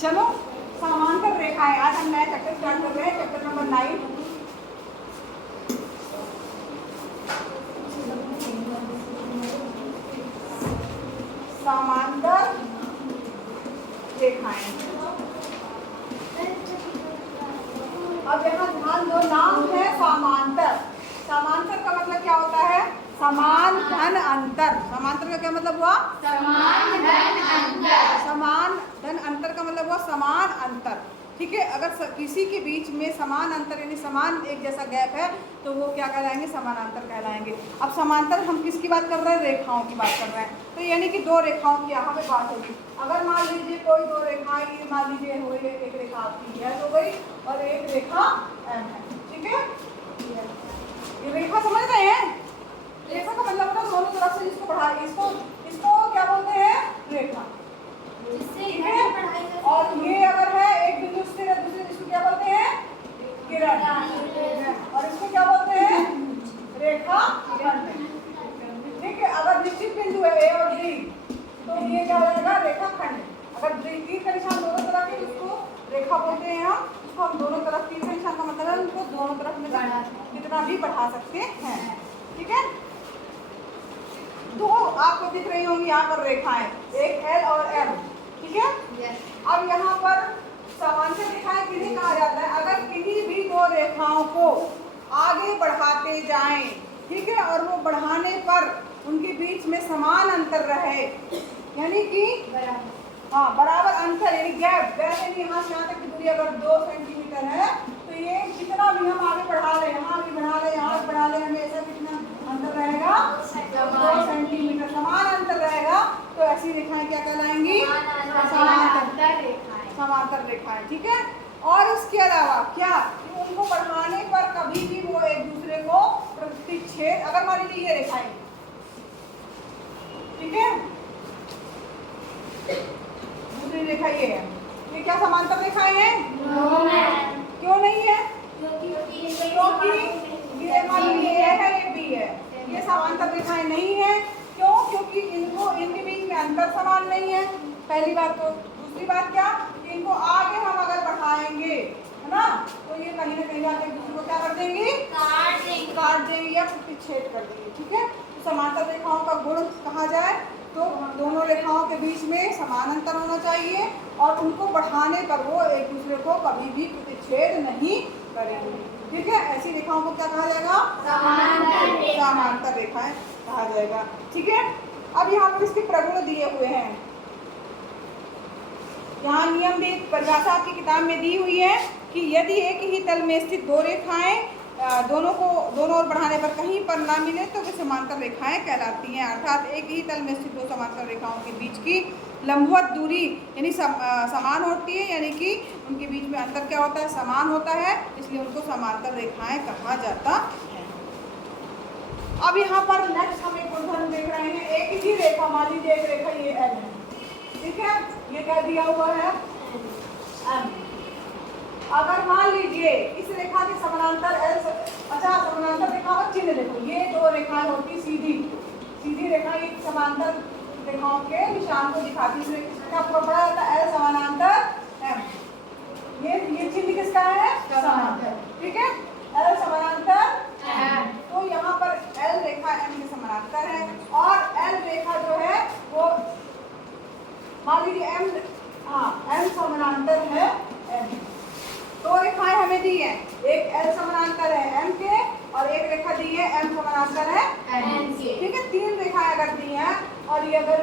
चलो समांतर रेखाएं, आज हम नया चैप्टर स्टार्ट कर रहे हैं, चैप्टर नंबर 9। समांतर रेखाएं। अब यहाँ ध्यान दो, नाम है समांतर। समांतर का मतलब क्या होता है? समान धन अंतर। समांतर का क्या मतलब हुआ? समान धन अंतर। समान धन अंतर का मतलब हुआ समान अंतर। ठीक है, अगर किसी के बीच में समान अंतर यानी समान एक जैसा गैप है तो वो क्या कहलाएंगे? समानांतर कहलाएंगे। अब समांतर हम किसकी बात कर रहे हैं? रेखाओं की बात कर रहे हैं। तो यानी कि दो रेखाओं की यहाँ पे बात होगी। अगर मान लीजिए कोई दो रेखाएं, ये मान लीजिए हो गई, एक रेखा आपकी यह हो गई और एक रेखा एम है। ठीक है, ये रेखा समझ रहे हैं? रेखा का मतलब है दोनों तरफ से जिसको बढ़ा, इसको क्या बोलते हैं? रेखा। ठीक है, और ये अगर है एक बिंदु से दूसरे, इसको क्या बोलते हैं? किरण। और इसको क्या बोलते हैं? रेखा खंड। ठीक है, अगर निश्चित बिंदु है ए और बी तो ये क्या हो जाएगा? रेखा खंड। अगर तीर का निशान दोनों तरफ है उसको रेखा बोलते हैं हम। उसको हम दोनों तरफ, तीर का निशान का मतलब है उनको दोनों तरफ में कितना भी बढ़ा सकते हैं। ठीक है, दो आपको दिख रही होंगी यहाँ पर रेखाएं, एक एल और एम। ठीक है, अब यहाँ पर समांतर रेखाएं किन्हें कहा जाता है? अगर किन्हीं भी दो रेखाओं को आगे बढ़ाते जाएं, ठीक है, और वो बढ़ाने पर उनके बीच में समान अंतर रहे, यानी कि हाँ बराबर अंतर, यानी गैप यानी यहाँ से यहाँ तक की दूरी अगर 2 सेंटीमीटर है तो ये कितना भी हम आगे बढ़ा लें, यहाँ भी बढ़ा लें, यहाँ बढ़ा लें, हमें ऐसा कितना अंतर रहेगा? 2 सेंटीमीटर समान अंतर रहेगा। तो ऐसी रेखाएं क्या कहलाएंगी? समांतर रेखाएं। ठीक है, और इसके अलावा क्या कि उनको बढ़ाने पर कभी भी वो एक दूसरे को प्रतिच्छेद, अगर मान लीजिए ये रेखाएं, ठीक है, दूसरी रेखा ये है, ये क्या समांतर रेखाएं हैं? क्यों नहीं है? क्योंकि ये मान लीजिए ए है, ये बी है, ये समांतर रेखाएं नहीं है। क्यों? क्योंकि इनके बीच में अंतर समान नहीं है, पहली बात। तो दूसरी बात क्या, इनको आगे हम अगर बढ़ाएंगे, है ना, तो ये कहीं ना कहीं आके एक दूसरे को क्या कर देंगे? काट देंगे या प्रतिच्छेद कर देंगे। ठीक है, तो समांतर रेखाओं का गुण कहा जाए तो दोनों रेखाओं के बीच में समान अंतर होना चाहिए और उनको बढ़ाने पर वो एक दूसरे को कभी भी प्रतिच्छेद नहीं करेंगे। ठीक है, ऐसी रेखाओं को क्या कहा जाएगा? समांतर रेखाएं कहा जाएगा। ठीक है, अब यहाँ पर इसके प्रगुण दिए हुए हैं। यहाँ नियम भी परिभाषा आपकी किताब में दी हुई है कि यदि एक ही तल में स्थित दो रेखाएं दोनों ओर बढ़ाने पर कहीं पर ना मिले तो वे समांतर रेखाएं कहलाती हैं। अर्थात एक ही तल में स्थित दो समांतर रेखाओं के बीच की लंबवत दूरी यानी समान होती है, यानी कि उनके बीच में अंतर क्या होता है? समान होता है, इसलिए उनको समांतर रेखाएं कहा जाता है। अब यहाँ पर नेक्स्ट हम एक उदाहरण देख रहे हैं। एक ही रेखा, मान लीजिए एक रेखा ये एल है, ठीक है, ये क्या दिया हुआ है? एम। अगर मान लीजिए इस रेखा के समानांतर एल, अच्छा समानांतर रेखा का चिन्ह देखो, ये दो रेखाएं होती सीधी रेखा, एक समांतर रेखाओं के निशान को दिखाती है। क्या पड़ा जाता है? एल समानांतर एम। ये चिन्ह किसका है? समांतर। ठीक है, एल समानांतर एम। तो यहाँ पर एल रेखा एम के समानांतर है और एल रेखा जो है वो मान लीजिए एम, एम समानांतर है एम। दो रेखाएं हमें दी है, एक एल समानांतर है एम के और एक रेखा दी है एम समानांतर है एन के। ठीक है, 3 रेखाएं अगर दी हैं और ये अगर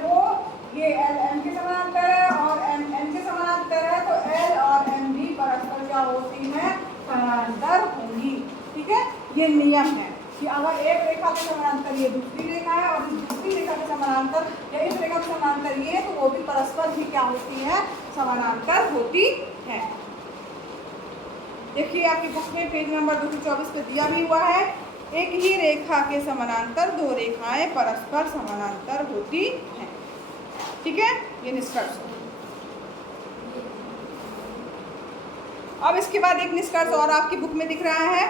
ये एल एम के समानांतर है और एम एन के समानांतर है तो एल और एम भी परस्पर क्या होती है? समानांतर होंगी। ठीक है, ये नियम है कि अगर एक रेखा के समानांतर ये दूसरी रेखा है और इस दूसरी रेखा के समानांतर या इस रेखा के समानांतर ये, तो वो भी परस्पर ही क्या होती है? समानांतर होती है। देखिए आपकी बुक में पेज नंबर 224 पे दिया भी हुआ है, एक ही रेखा के समानांतर दो रेखाएं परस्पर समानांतर होती हैं। ठीक है, ये निष्कर्ष। अब इसके बाद एक निष्कर्ष और आपकी बुक में दिख रहा है,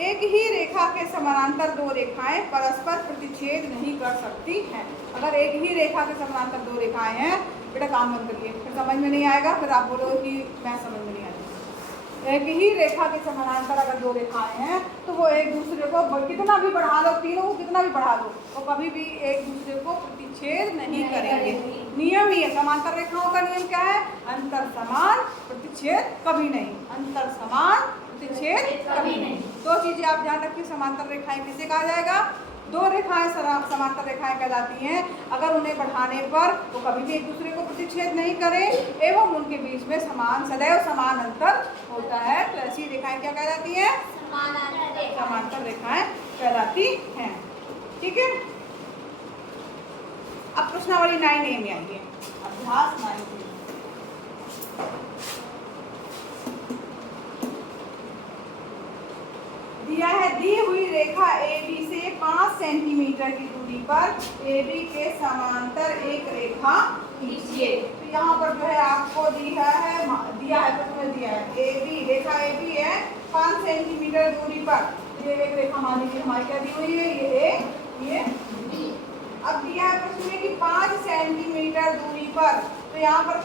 एक ही रेखा के समानांतर दो रेखाएं परस्पर प्रतिच्छेद नहीं कर सकती हैं। अगर एक ही रेखा के समानांतर दो रेखाएं हैं बेटा काम बंद करिए, फिर समझ में नहीं आएगा, फिर आप बोलो कि मैं समझ में नहीं आती। एक ही रेखा के समानांतर अगर दो रेखाएं हैं तो वो एक दूसरे को कितना भी बढ़ा लो, तीनों को कितना भी बढ़ा लो, वो कभी भी एक दूसरे को प्रतिच्छेद नहीं करेंगे। नियम ही है, समांतर रेखाओं का नियम क्या है? अंतर समान, प्रतिच्छेद कभी नहीं। अंतर समान, प्रतिच्छेद कभी नहीं। दो चीजें आप ध्यान रखिए, समांतर रेखाएं किसे कहा जाएगा? दो रेखाएं समांतर रेखाएं कहलाती हैं अगर उन्हें बढ़ाने पर वो कभी भी एक दूसरे को प्रतिच्छेद नहीं करें एवं उनके बीच में सदैव समान अंतर होता है, तो ऐसी रेखाएं क्या कहलाती हैं? समांतर रेखाएं कहलाती हैं। ठीक है, अब प्रश्नावली 9A में आइए, अभ्यास 9A। दिया है, दी हुई रेखा AB से 5 सेंटीमीटर की दूरी पर AB के समांतर एक रेखा खींचिए। तो यहाँ पर जो है आपको दिया है प्रश्न में दिया है AB, रेखा AB है 5 सेंटीमीटर दूरी पर, ये एक रेखा मान लीजिए हमारी क्या दी हुई है, ये A, ये B। अब दिया है प्रश्न में कि 5 सेंटीमीटर दूरी पर, तो यहाँ पर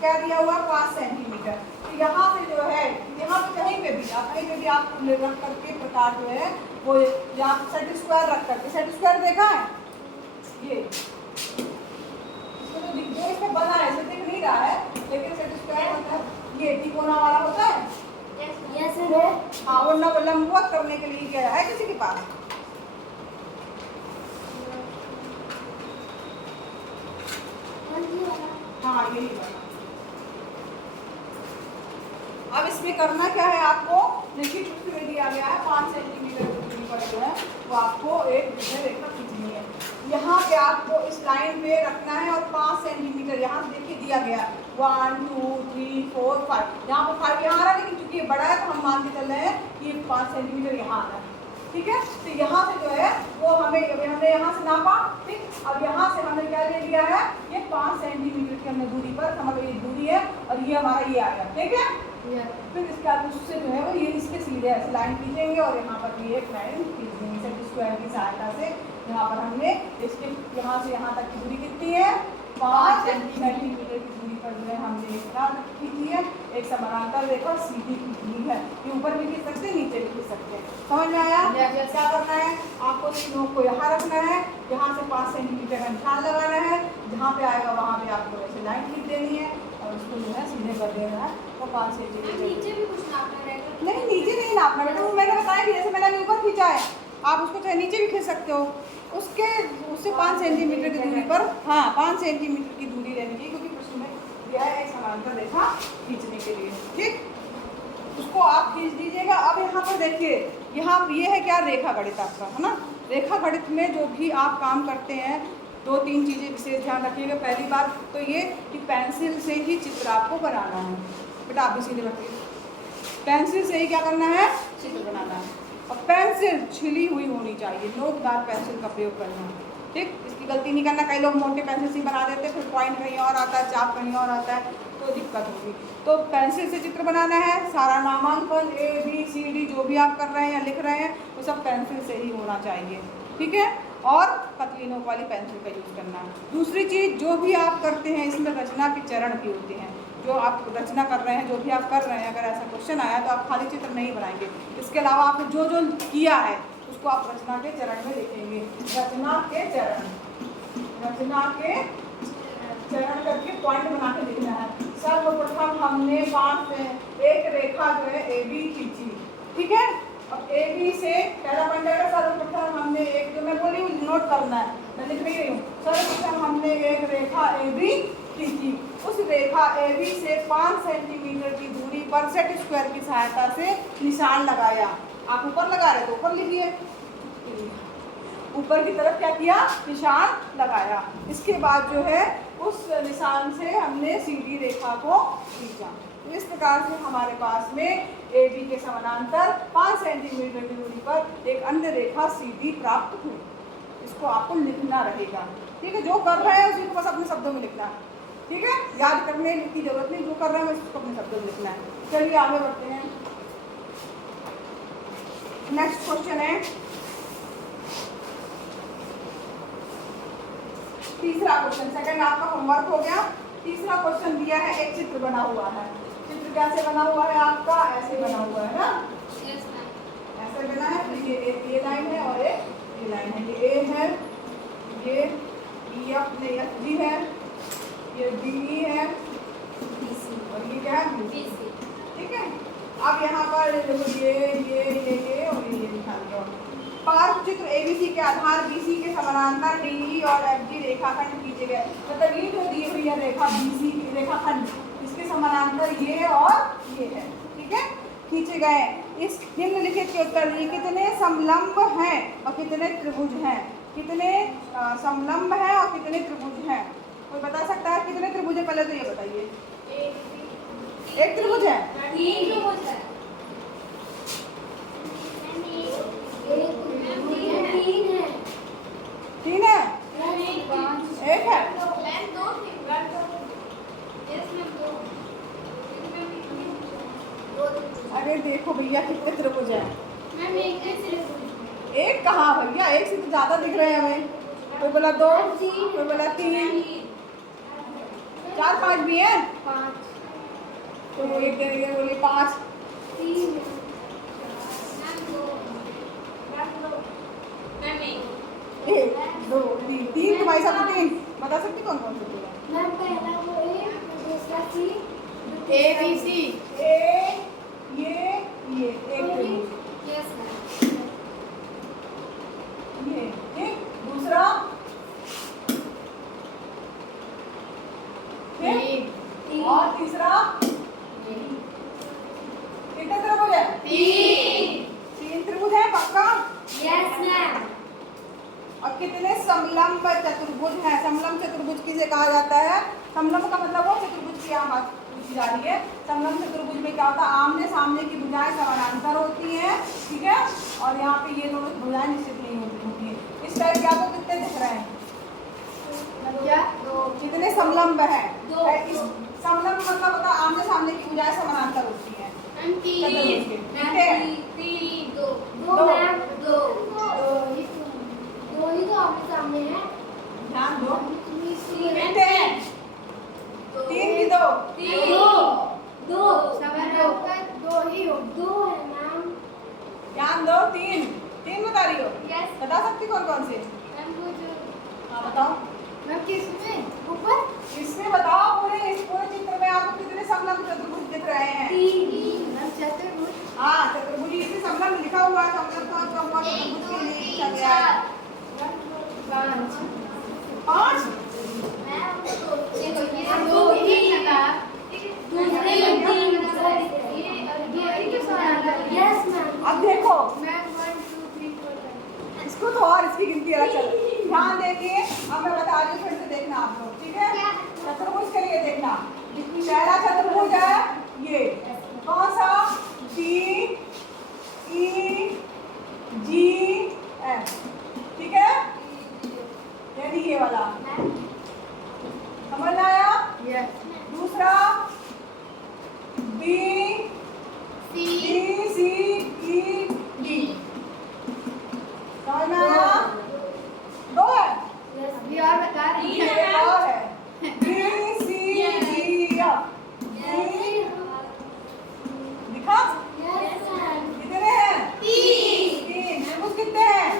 क्या दिया हुआ? 5 सेंटीमीटर। तो यहाँ से जो है, यहाँ पे कहीं पे भी आप रख करके प्रकार जो है वो यहाँ सेट स्क्वायर रख करके, सेट स्क्वायर देखा है ये, तो जो इसमें बना है इसे दिख नहीं रहा है, लेकिन सेट स्क्वायर मतलब ये तिकोना वाला होता है। यस। हाँ, वो लंबवत करने के लिए क्या है किसी के पास? हाँ, यही बना। अब इसमें करना क्या है आपको? निश्चित रूप से दिया गया है 5 सेंटीमीटर दूरी पर जो है वो आपको एक रेखा खींचनी है। यहाँ पे आपको इस लाइन पे रखना है और 5 सेंटीमीटर यहाँ से देखिए दिया गया 1 2 3 4 5, यहाँ पर 5 यहाँ आ रहा है, लेकिन चूंकि ये बड़ा है तो हम मान के चल रहे हैं कि 5 सेंटीमीटर यहाँ आ रहा है। ठीक है, तो यहाँ से जो है वो हमने यहाँ से नापा। ठीक, अब यहाँ से हमने क्या ले लिया है? ये 5 सेंटीमीटर की हमने दूरी पर, समझ ये दूरी है और ये हमारा ये आ गया। ठीक है, फिर इसके बाद उससे जो है वो ये इसके सीधे ऐसे लाइन खींचेंगे और यहाँ पर भी एक लाइन खींच देंगे सेट स्क्वायर की सहायता से। यहाँ पर हमने इसके यहाँ से यहाँ तक की दूरी कितनी है? 5 सेंटीमीटर की दूरी पर जो है हमने एक खींची है, एक समानांतर रेखा सीधी खींची है। ये ऊपर भी खींच सकते हैं, नीचे भी खींच सकते हैं। समझ में आया? क्या करना है आपको? तीनों को यहाँ रखना है, यहाँ से 5 सेंटीमीटर का निशान लगाना है, जहाँ पे आएगा वहाँ पे आपको ऐसे लाइन खींच देनी है और उसको जो है सीधे कर देना है। तो 5 सेंटीमीटर नीचे भी कुछ नापना रहेगा? नहीं, नीचे नहीं नापना बेटा, वो मैंने बताया कि जैसे मैंने ऊपर खींचा है आप उसको चाहे नीचे भी खींच सकते हो। उससे 5 सेंटीमीटर की दूरी पर, हाँ 5 सेंटीमीटर की दूरी रहनी चाहिए, क्योंकि प्रश्न में दिया है एक समांतर रेखा खींचने के लिए। ठीक, उसको आप खींच दीजिएगा। अब यहाँ पर देखिए, यहाँ ये है क्या? रेखा गणित आपका है ना। रेखा गणित में जो भी आप काम करते हैं 2-3 चीज़ें विशेष ध्यान रखिएगा। पहली बात तो ये कि पेंसिल से ही चित्र आपको बनाना है। बेटा आप भी सीधे बैठिए, पेंसिल से ही क्या करना है? चित्र बनाना है। और पेंसिल छिली हुई होनी चाहिए, नोकदार पेंसिल का प्रयोग करना है। ठीक, इसकी गलती नहीं करना। कई लोग मोटे पेंसिल से बना देते हैं, फिर पॉइंट कहीं और आता है, चाप कहीं और आता है, तो दिक्कत होगी। तो पेंसिल से चित्र बनाना है। सारा नामांकन ABCD जो भी आप कर रहे हैं या लिख रहे हैं वो सब पेंसिल से ही होना चाहिए। ठीक है, और पतली नोक वाली पेंसिल का यूज़ करना है। दूसरी चीज़, जो भी आप करते हैं इसमें रचना के चरण भी होते हैं। जो आप रचना कर रहे हैं, जो भी आप कर रहे हैं, अगर ऐसा क्वेश्चन आया तो आप खाली चित्र नहीं बनाएंगे। इसके अलावा आपने जो जो किया है उसको आप रचना के चरण में लिखेंगे। रचना के चरण, रचना के चरण करके पॉइंट बना के लिखना है। सर्वप्रथम हमने एक रेखा जो है AB खींची। ठीक है, अब AB से पहला पॉइंट है, सर्वप्रथम हमने एक, जो मैं बोली नोट करना है, मैं लिख नहीं रही हूँ। सर्वप्रथम हमने एक रेखा AB खींची। उस रेखा AB से 5 सेंटीमीटर की दूरी पर सेट स्क्वायर की सहायता से निशान लगाया। आप ऊपर लगा रहे तो ऊपर लिखिए, ऊपर की तरफ क्या किया? निशान लगाया। इसके बाद जो है उस निशान से हमने सीधी रेखा को खींचा। तो इस प्रकार से हमारे पास में AB के समानांतर 5 सेंटीमीटर की दूरी पर एक अन्य रेखा सीधी प्राप्त हुई। इसको आपको लिखना रहेगा। ठीक है, जो कर रहे हैं उसी को बस अपने शब्दों में लिखना है। ठीक है, याद करने की जरूरत नहीं, जो कर रहे हैं बस उसको अपने शब्दों में लिखना है। चलिए आगे बढ़ते हैं। नेक्स्ट क्वेश्चन है तीसरा क्वेश्चन। सेकंड आपका होमवर्क हो गया। तीसरा क्वेश्चन दिया है, एक चित्र बना हुआ है। चित्र कैसे बना हुआ है आपका? ऐसे बना हुआ है ना, ऐसे बना है। फिर ये एक ये लाइन है और एक ये लाइन है। ये ए है, ये एफ जी है, ये डी है और ये क्या है? ठीक है। अब यहाँ पर ये और ये दिखा दिया। पार्श्व चित्र एबीसी के आधार बीसी के समानांतर डीई और एफजी रेखाखंड खींचे गए। मतलब ये जो दी हुई है रेखा बीसी रेखाखंड, इसके समानांतर ये और ये है, ठीक है, खींचे गए। इस निम्नलिखित के उत्तर दिए। कितने समलंब हैं और कितने त्रिभुज हैं? कितने समलंब हैं और कितने त्रिभुज हैं? कोई बता सकता है कितने त्रिभुज है? पहले तो ये बताइए। एक त्रिभुज है। तीन है। एक है। अरे देखो भैया कितने त्रिभुज है? एक कहाँ भैया, एक से तो ज्यादा दिख रहे हैं हमें। कोई बोला 2, कोई बोला 3, 4, 5 भी है। तो एक देंगे, बोले 5, 1, 2, 3 तुम्हारे साथ 3 बता सकती कौन कौन से? ए बी सी ये एक त्रिभुज, ये ठीक। दूसरा और तीसरा कितने त्रिभुज है? 3 त्रिभुज है पक्का? और कितने समलंब चतुर्भुज है? समलंब चतुर्भुज किसे कहा जाता है? समलंब का मतलब वो चतुर्भुज की यहाँ बात पूछी जा रही है। समलंब चतुर्भुज में क्या होता है? आमने सामने की भुजाएं समानांतर होती हैं, ठीक है, और यहाँ पे ये दोनों भुजाएं निश्चित नहीं होती है। इस टाइप के आपको कितने दिख रहे हैं? कितने समलंब है? समलंब मतलब होता है आमने सामने की भुजाएं समानांतर होती है। सामने है। ध्यान दो। कितने हैं? 3 की 2 है मैम। ध्यान दो। 3 बता रही हो? बता सकती कौन कौन से? हाँ बताओ। किसमें ऊपर? इसमें बताओ। इस पूरे चित्र में आपको कितने समलंब चतुर्भुज दिख रहे हैं? 3 चतुर्भुज। हाँ चतुर्भुज, इसमें समलंब लिखा हुआ है। समलंब का हुआ चतुर्भुज के लिए लिखा गया है 5। अब देखो इसको तो और इसकी गिनती अलग चल। ध्यान देंगे। अब मैं बता रही हूँ, फिर से देखना आप लोग, ठीक है? चतुर्भुज के लिए देखना। पहला चतुर्भुज है ये कौन सा? डी ई जी एफ, ठीक है, यानी ये वाला। समझ में आया? दूसरा बी सी ई डी, समझ में आया? 2 है। और बता रही ये और है बी सी डी एफ। दिखा कितने हैं? 3। त्रिभुज कितने हैं?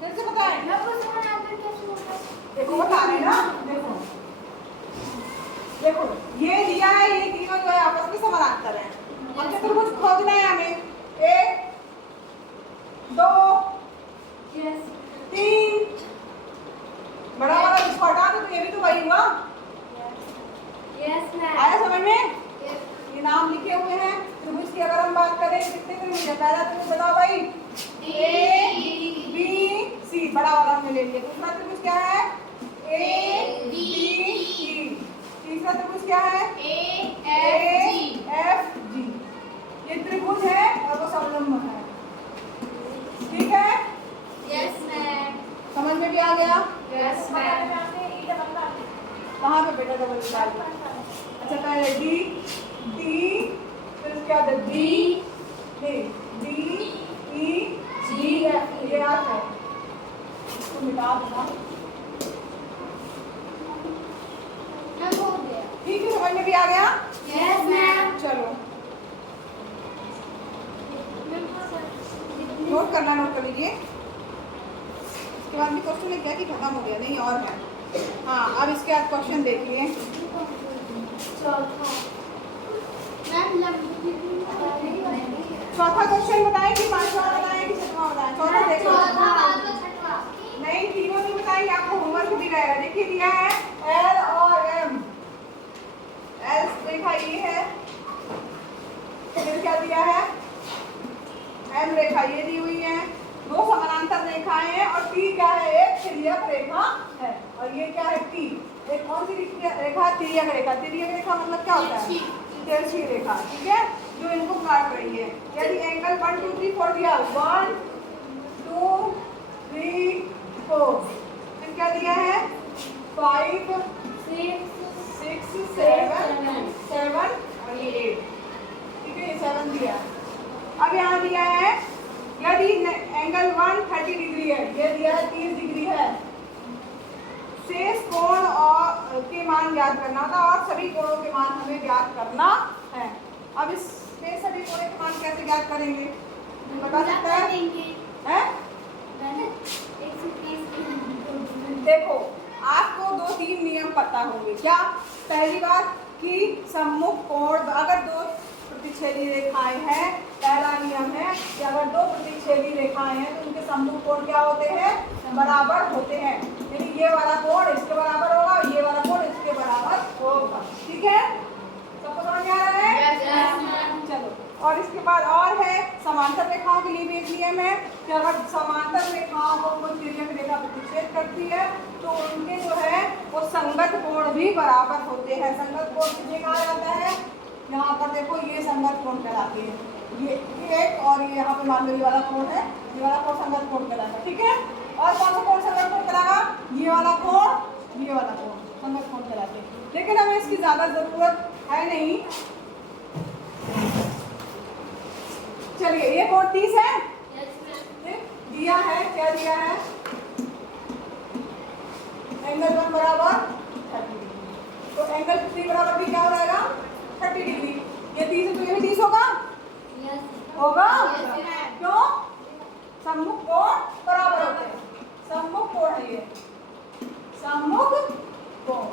फिर से बताएं। देखो बता रहे ना, देखो ये दिया है, ये तीनों जो है आपस में समानांतर है। अब चतुर्भुज खोजना है हमें। 1 2 3। बड़ा वाला इसको हटा दो तो ये भी तो वही हुआ। आया समझ में? ये नाम लिखे हुए हैं। त्रिभुज की अगर हम बात करें कितने त्रिभुज है? पहला त्रिभुज बताओ भाई, ए बी सी, बड़ा वाला हमने ले लिया। दूसरा त्रिभुज क्या है? A B C. तीसरा त्रिभुज क्या है? A F G. ये त्रिभुज है और वो समलंब है, ठीक है? समझ में भी आ गया? कहाँ पे बेटा डबल निकाल? अच्छा पहले डी फिर उसके बाद डी ई जी एफ, ये एफ है, इसको मिटा देना। समझ में भी आ गया? Yes ma'am. चलो नोट करना, नोट कर लीजिए। इसके बाद भी क्वेश्चन है क्या कि खत्म हो गया? नहीं और है। हाँ, अब इसके बाद क्वेश्चन देखिए। चौथा क्वेश्चन बताएं कि पांचवा बताएं कि छठवां बताएं? चौथा देखो। नहीं, तीनों नहीं बताएंगे, आपको होमवर्क भी रहेगा। देखिए दिया है एल और एम। एल रेखा ये है, फिर क्या दिया है? एम रेखा ये दी हुई है। दो समानांतर रेखाएं हैं और टी क्या है? एक तिर्यक रेखा है। और ये क्या है? टी। एक कौन सी रेखा? तिर्यक रेखा। तिर्यक रेखा मतलब क्या होता है? तिरछी रेखा, ठीक है, जो इनको काट रही है। यदि एंगल 1 2 3 4 दिया, 1 2 3 4, फिर क्या दिया है? 5 6 7 और ये 8, ठीक है, 7 दिया। अब यहाँ दिया है यदि एंगल 130 डिग्री है, ये दिया है 30 डिग्री है, शेष कोण और के मान ज्ञात करना था और सभी कोणों के मान हमें ज्ञात करना है। अब इस सभी कोणों के मान कैसे ज्ञात करेंगे? बता सकता है? देखो, आपको 2-3 नियम पता होंगे। क्या? पहली बात कि सम्मुख कोण, अगर दो प्रतिच्छेदी रेखाएं हैं, पहला नियम है कि अगर दो प्रतिच्छेदी रेखाएं हैं तो उनके सम्मुख कोण क्या होते हैं? बराबर होते हैं। यानी ये वाला कोण इसके बराबर होगा, ये वाला कोण इसके बराबर होगा, ठीक है? सबको समझ में आ रहा है? चलो, और इसके बाद और है समांतर रेखाओं के लिए भी एक नियम है कि अगर समांतर रेखाओं को कोई तिर्यक रेखा प्रतिच्छेद करती है तो उनके जो है वो संगत कोण भी बराबर होते हैं। संगत कोण किसे कहा जाता है? यहाँ पर देखो, ये संगत कोण कहलाती है। ये एक और ये यहाँ पे मान लो ये वाला कोण है, ये वाला कोण संगत कोण कहलाता है, ठीक है? और कौन सा कोण संगत कोण कहलाएगा? ये वाला कोण, ये वाला कोण संगत कोण कहलाते हैं। लेकिन हमें इसकी ज्यादा जरूरत है नहीं। चलिए, ये कोण 30 है, दिया है, क्या दिया है? एंगल 1 बराबर 30 डिग्री, तो एंगल 3 बराबर भी क्या हो जाएगा? 30 डिग्री। ये 30 है तो ये भी 30 होगा? होगा? क्यों? सम्मुख कोण बराबर होते हैं। सम्मुख कोण है ये, सम्मुख कोण,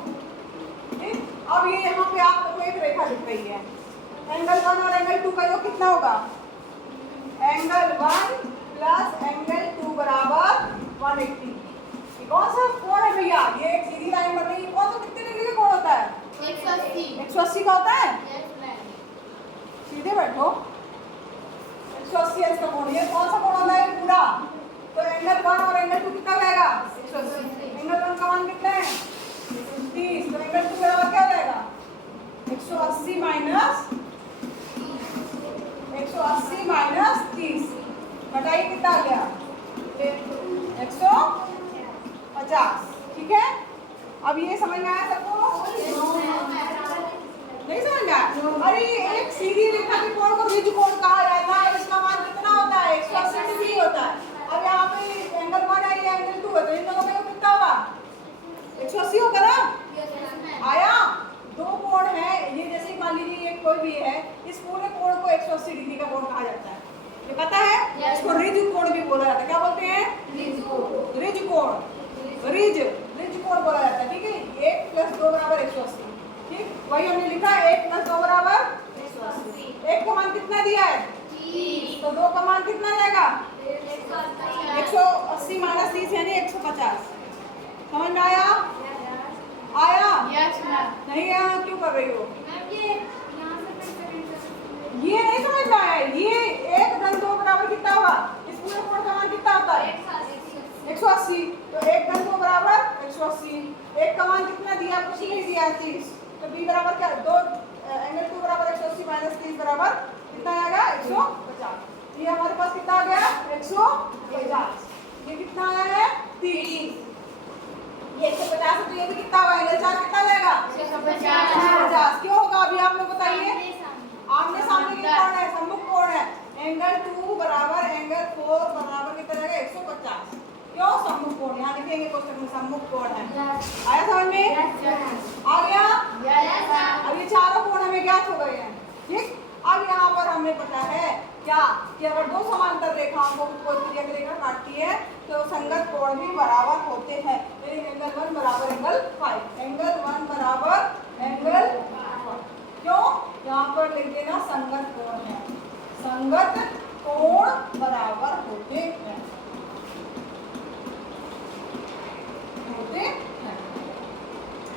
ठीक। अब ये यहाँ पे आपको एक रेखा दिख रही है, एंगल 1 और एंगल 2 का योग कितना होगा? एंगल 1 प्लस एंगल 2 बराबर 180। कौन सा कोण है भैया? ये एक सीधी लाइन बन रही है, कौन सा कितने डिग्री का कोण होता है? 180 का होता है। सीधे बैठो, 180 इसका कोण। ये कौन सा कोण होता है? पूरा। तो एंगल 1 और एंगल 2 कितना जाएगा? 180। एंगल 1 का मान कितना है? 30। तो एंगल 2 बराबर क्या हो जाएगा? 180 माइनस 30। बताइए कितना आ गया? 150, ठीक है? अब ये समझ में आया सबको? नहीं समझ में आया? अरे, एक सीधी रेखा के कोण को ऋज कोण कहा जाता है। इसका मान कितना होता है? 180 डिग्री होता है। अब यहाँ पे एंगल 1 है, ये एंगल 2 है, तो इन दोनों का योग कितना होगा? 180 होगा ना? आया? दो कोण है ये, जैसे मान लीजिए ये कोई भी है, इस पूरे कोण को 180 डिग्री का कोण कहा जाता है। ये पता है? इसको ऋज कोण भी बोला जाता है। क्या बोलते हैं? ऋज कोण, ऋज कोण बोला जाता है, ठीक है? 1 + 2 बराबर 180, ठीक। वही हमने लिखा, 1 + 2 बराबर 180। 1 का मान कितना दिया है? 30। तो 2 का मान कितना जाएगा? 180 माइनस 30 यानी 150। समझ में आया? आया? नहीं आया? क्यों कर रही हो? ये नहीं समझ में आया। ये 1 + 2 बराबर कितना होगा? इस पूरे कोण का मान कितना होता है? 180। तो 1 + 2 बराबर 180। 1 का मान कितना दिया? कुछ नहीं दिया, 30। तो b बराबर क्या? 2 एंगल 2 बराबर 180 माइनस 30 बराबर कितना आएगा? 150। ये हमारे पास कितना आ गया? 150। ये कितना आया है? 30। ये 150 है तो ये भी कितना होगा? एंगल 4 कितना जाएगा? 150। क्यों होगा? अभी आप लोग बताइए। आमने सामने की कोण है, सम्मुख कोण है। एंगल 2 बराबर एंगल 4 बराबर कितना जाएगा? 150। क्यों? सम्मुख कोण। यहाँ लिखेंगे क्वेश्चन में सम्मुख कोण है। आया समझ में? आ गया? अब ये क्या कि अगर दो समांतर रेखाओं को कोई तिर्यक रेखा काटती है तो संगत कोण भी बराबर होते हैं। एंगल 1 बराबर एंगल 5, एंगल 1 बराबर एंगल 5। क्यों? यहाँ पर लिख देना संगत कोण है, संगत कोण बराबर होते हैं,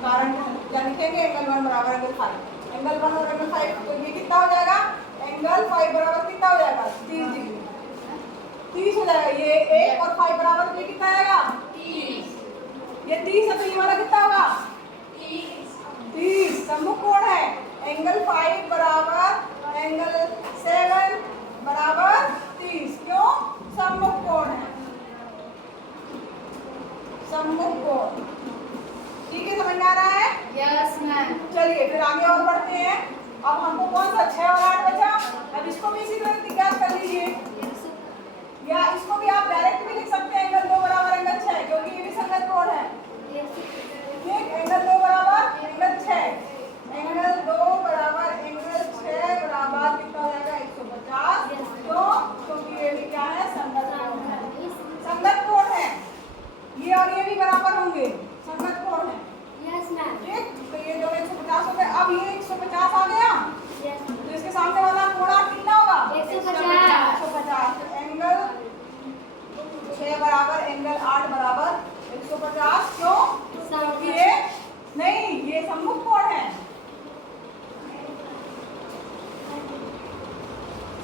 कारण क्या लिखेंगे? एंगल 1 बराबर एंगल 5, एंगल 1 और एंगल 5 तो ये कितना हो जाएगा? एंगल 5 बराबर कितना हो जाएगा? 30 डिग्री, 30 हो जाएगा। ये 1 और 5 बराबर ये कितना आएगा? 30। ये 30 है तो ये वाला कितना होगा? 30। सम्मुख कोण है एंगल 5 बराबर एंगल 7 बराबर 30। क्यों? सम्मुख कोण है, सम्मुख कोण। ठीक है, समझ में आ रहा है? Yes ma'am. चलिए फिर आगे और बढ़ते हैं। अब हमको कौन सा 6 और 8 बचा? अब इसको भी इसी तरह ज्ञात कर लीजिए, या इसको भी आप डायरेक्ट भी लिख सकते हैं एंगल 2 बराबर एंगल 6, क्योंकि ये भी संगत कोण है। ठीक, एंगल 2 बराबर एंगल 6, एंगल 2 बराबर एंगल 6 बराबर कितना हो जाएगा? 150। क्योंकि ये भी क्या है? संगत कोण है, संगत कोण है। ये और ये भी बराबर होंगे, संगत कोण है। Yes ma'am. ठीक, तो ये दोनों 150 हो गए। अब ये 150 आ गया तो इसके सामने वाला कोण कितना होगा? 150। तो एंगल 6 बराबर एंगल 8 बराबर 150। क्यों? क्योंकि ये नहीं, ये सम्मुख कोण है,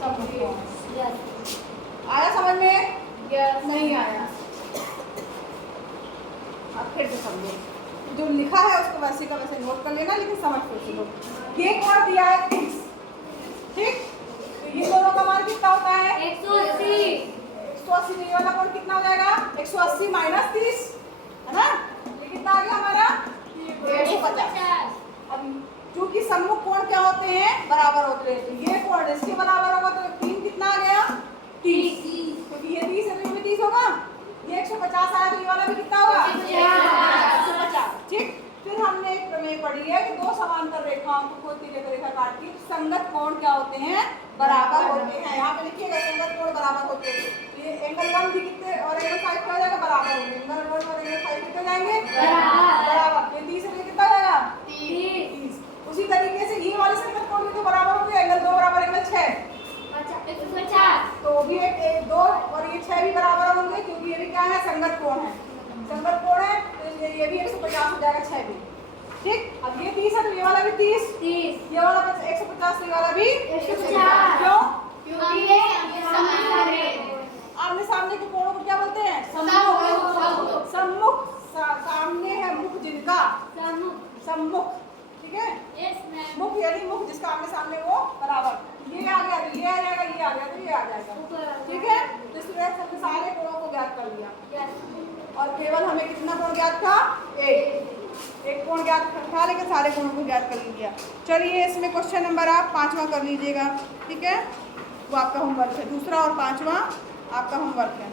सम्मुख कोण। आया समझ में? नहीं आया? अब फिर से समझो, जो लिखा है उसको वैसे का वैसे नोट कर लेना, लेकिन समझ के लो। ये कोण दिया है 30, ठीक, तो ये दोनों का मान कितना होता है? 180। 180। तो ये वाला कोण कितना हो जाएगा? 180 माइनस 30, है ना? ये कितना आ गया हमारा? 150। अब क्योंकि सम्मुख कोण क्या होते हैं? बराबर होते हैं, तो ये कोण इसके बराबर होगा तो 3 कितना आ गया? 30। क्योंकि ये 30 है तो ये भी 30 होगा। ये 150 आया तो ये वाला भी कितना होगा? 150। ठीक, फिर हमने एक प्रमेय पढ़ी है कि दो समांतर रेखाओं को कोई तिर्यक रेखा काटती है तो संगत कोण क्या होते हैं? बराबर होते हैं। यहाँ पे लिखिएगा संगत कोण बराबर होते हैं। तो ये एंगल 1 भी कितने और एंगल 5 क्या हो जाएगा? बराबर होंगे। एंगल 1 और एंगल 5 कितने जाएंगे? बराबर। ये 30 है, कितना जाएगा? 30। उसी तरीके से ये वाले संगत कोण भी तो बराबर होंगे, एंगल 2 बराबर एंगल 6, 150। तो भी 1 2 और ये 6 भी बराबर होंगे, क्योंकि ये भी क्या है? संगत कोण है, संगत कोण है, तो ये भी 150 हो जाएगा, 6 भी। ठीक, अब ये 30 है तो ये वाला भी 30, ये वाला 150 तो ये वाला भी 150। क्यों? क्योंकि ये समान है। आमने सामने के कोणों को क्या बोलते हैं? सम्मुख। सम्मुख, सामने है मुख जिनका, सम्मुख। ठीक है, यस मैम। मुख यानी मुख जिसका आमने सामने वो बराबर। ये आ गया तो ये आ जाएगा, ये आ गया तो ये आ जाएगा। ठीक है, तो इस तरह से हमने सारे कोणों को ज्ञात कर लिया और केवल हमें कितना कोण ज्ञात था? एक कोण ज्ञात था, लेकिन सारे कोणों को ज्ञात कर लिया। चलिए इसमें क्वेश्चन नंबर आप 5वां कर लीजिएगा। ठीक है, वो आपका होमवर्क है, दूसरा और 5वां आपका होमवर्क है।